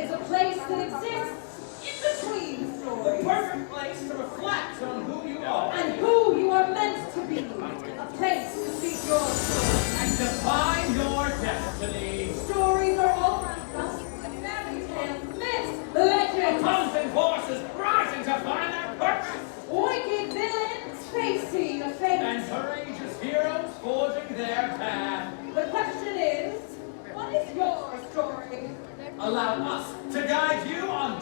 is a place that exists in between The stories. perfect place to reflect on who you are. And who you are meant to be. A place to seek your story. And define your destiny. Stories are all around us. Fairy tales, myths, legends. Opposing forces rising to find their purpose. Wicked villains facing a fate. And courageous heroes forging their path. The question is, what is your story? Allow us to guide you on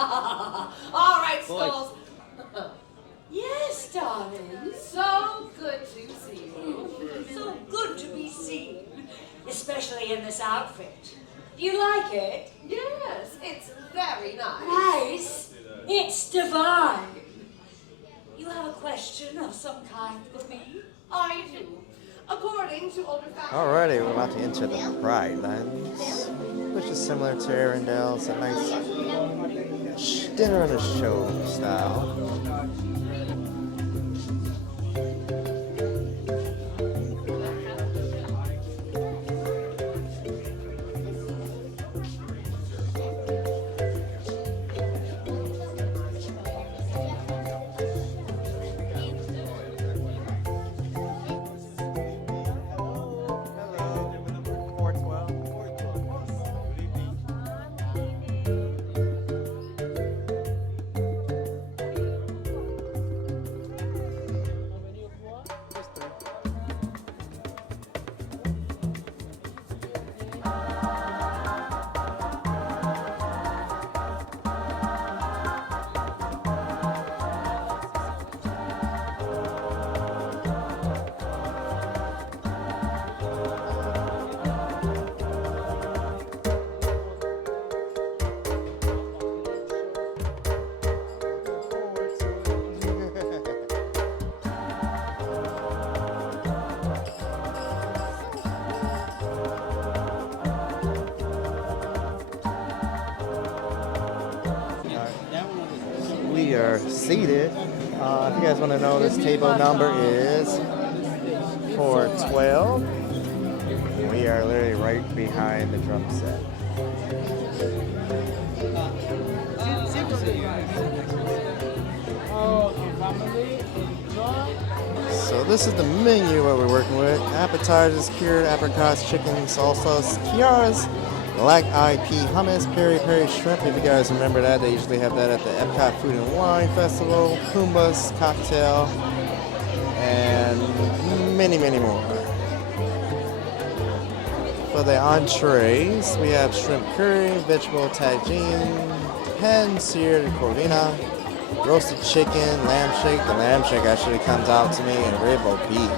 All right, Skulls. Yes, darling. So good to see you. So good to be seen, especially in this outfit. Do you like it? Yes, it's very nice. Nice. It's divine. You have a question of some kind for me? I do. According to older fashion. Alrighty, we're about to enter the Pride Lands, which is similar to Arendelle. It's a nice dinner on a show style. We are seated. If you guys want to know, this table number is 412. We are literally right behind the drum set. So this is the menu what we're working with. Appetizers, cured apricots, chicken, salsas, kiaras, black-eyed pea hummus, peri-peri shrimp. If you guys remember that, they usually have that at the Epcot Food and Wine Festival, Pumbaa's cocktail, and many, many more. For the entrees, we have shrimp curry, vegetable tagine, pan-seared corvina, roasted chicken, lamb shake. The lamb shake actually comes out to me in rib or beef.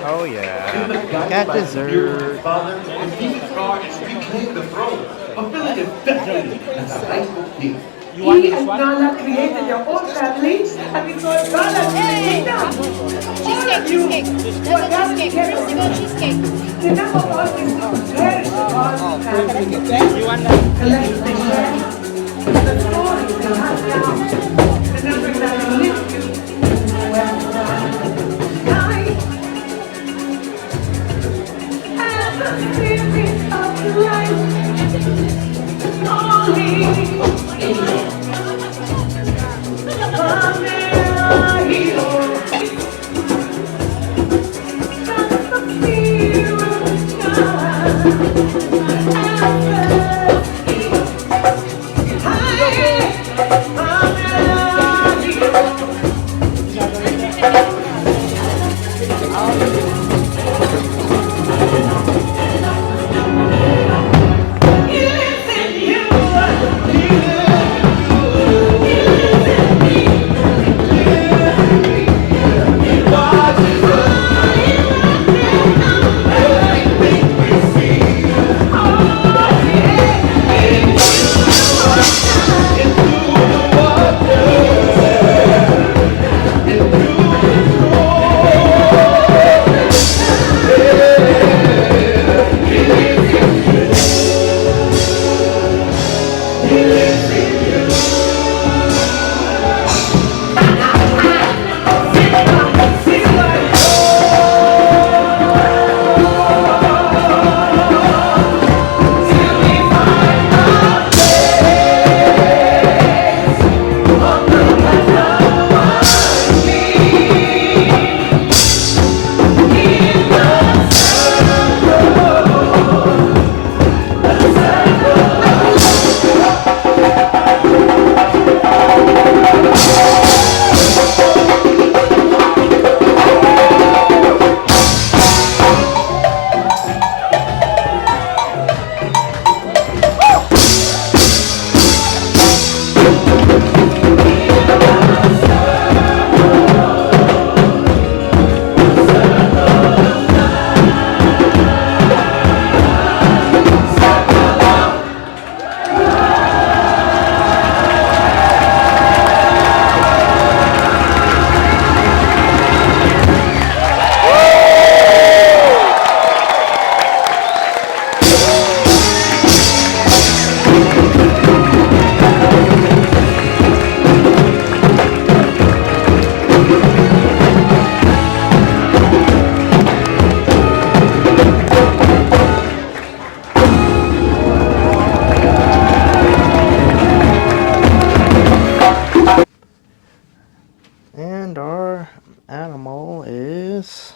Oh yeah. Got dessert. Father, and he charged reclaim the throne, fulfilling it definitely as a rightful king. He and Nala created their own family, and it's called Nala's kingdom. All of you who are gathered together, the number one is to cherish God's family. Collectively share the stories they have now, remembering that it lifts you where you are. Night and the spirit of life, holy. And our animal is...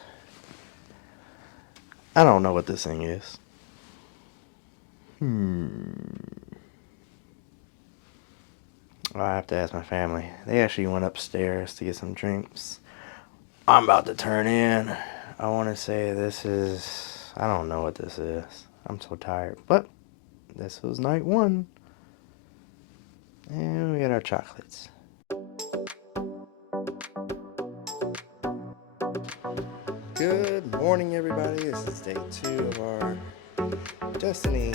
I don't know what this thing is. I have to ask my family. They actually went upstairs to get some drinks. I'm about to turn in. I want to say this is... I don't know what this is. I'm so tired. But this was night one. And we got our chocolates. Good morning, everybody. This is day 2 of our Destiny